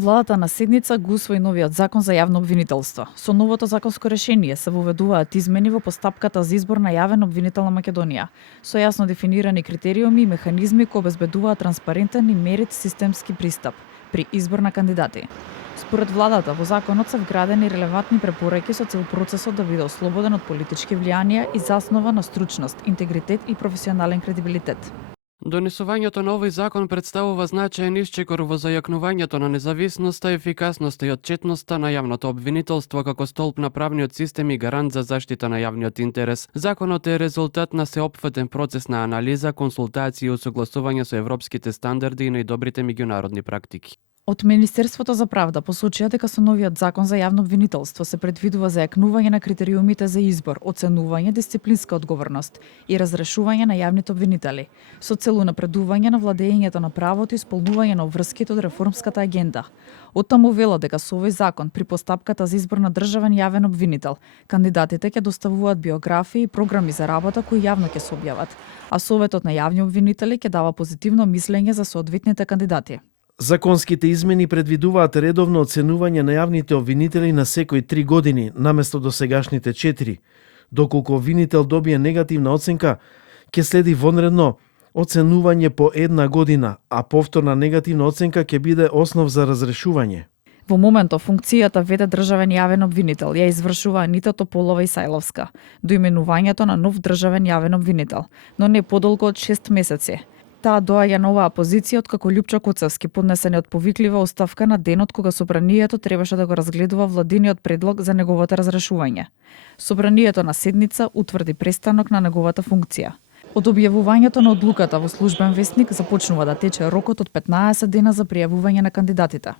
Владата на седница го усвои новиот закон за јавно обвинителство. Со новото законско решение се воведуваат измени во постапката за избор на јавен обвинител на Македонија, со јасно дефинирани критериуми и механизми кои обезбедуваат транспарентен и мерит системски пристап при избор на кандидати. Според владата, во законот се вградени релевантни препораки со цел процесот да биде ослободен од политички влијанија и заснова на стручност, интегритет и професионален кредибилитет. Донесувањето на овој закон представува значаен исчекор во зајакнувањето на независноста, ефикасноста и отчетноста на јавното обвинителство како столб на правниот систем и гарант за заштита на јавниот интерес. Законот е резултат на сеопфатен процес на анализа, консултации и усогласување со европските стандарди и најдобрите меѓународни практики. Од Министерството за правда посочија дека со новиот закон за јавно обвинителство се предвидува зајакнување на критериумите за избор, оценување, дисциплинска одговорност и разрешување на јавните обвинители, со цел напредување на владењето на правото и исполнување на обврските од реформската агенда. Оттаму вело дека со овој закон при постапката за избор на државен јавен обвинител, кандидатите ќе доставуваат биографии и програми за работа кои јавно ќе се објават, а Советот на јавни обвинители ќе дава позитивно мислење за соодветните кандидати. Законските измени предвидуваат редовно оценување на јавните обвинители на секои 3 години, наместо досегашните 4. Доколку обвинител добие негативна оценка, ќе следи вонредно оценување по 1 година, а повторна негативна оценка ќе биде основ за разрешување. Во моментов функцијата веде државен јавен обвинител ја извршува Анита Тополова Исајловска до именувањето на нов државен јавен обвинител, но не подолго од 6 месеци. Таа доаѓа на оваа позиција откако Љупчо Куцевски поднесен од повиклива оставка на денот кога собранието требаше да го разгледува владиниот предлог за неговото разрешување. Собранието на седница утврди престанок на неговата функција. Од објавувањето на одлуката во службен весник започнува да тече рокот од 15 дена за пријавување на кандидатите.